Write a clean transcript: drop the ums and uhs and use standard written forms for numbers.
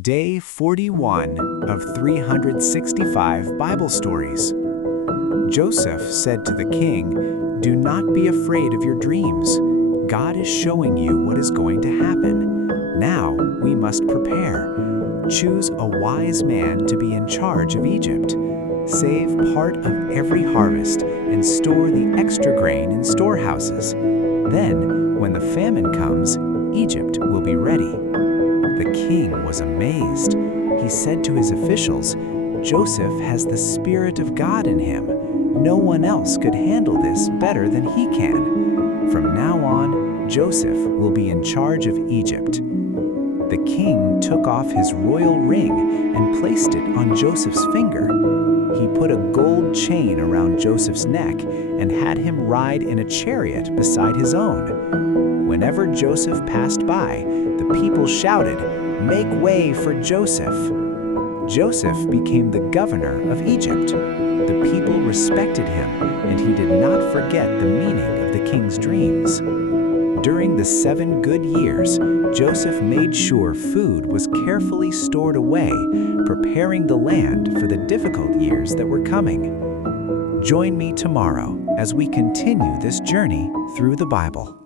Day 41 of 365 Bible Stories. Joseph said to the king, "Do not be afraid of your dreams. God is showing you what is going to happen. Now we must prepare. Choose a wise man to be in charge of Egypt. Save part of every harvest and store the extra grain in storehouses. Then, when the famine comes, Egypt will be ready." The king was amazed. He said to his officials, "Joseph has the Spirit of God in him. No one else could handle this better than he can. From now on, Joseph will be in charge of Egypt." The king took off his royal ring and placed it on Joseph's finger. He put a gold chain around Joseph's neck and had him ride in a chariot beside his own. Whenever Joseph passed by, the people shouted, "Make way for Joseph!" Joseph became the governor of Egypt. The people respected him, and he did not forget the meaning of the king's dreams. During the 7 good years, Joseph made sure food was carefully stored away, preparing the land for the difficult years that were coming. Join me tomorrow as we continue this journey through the Bible.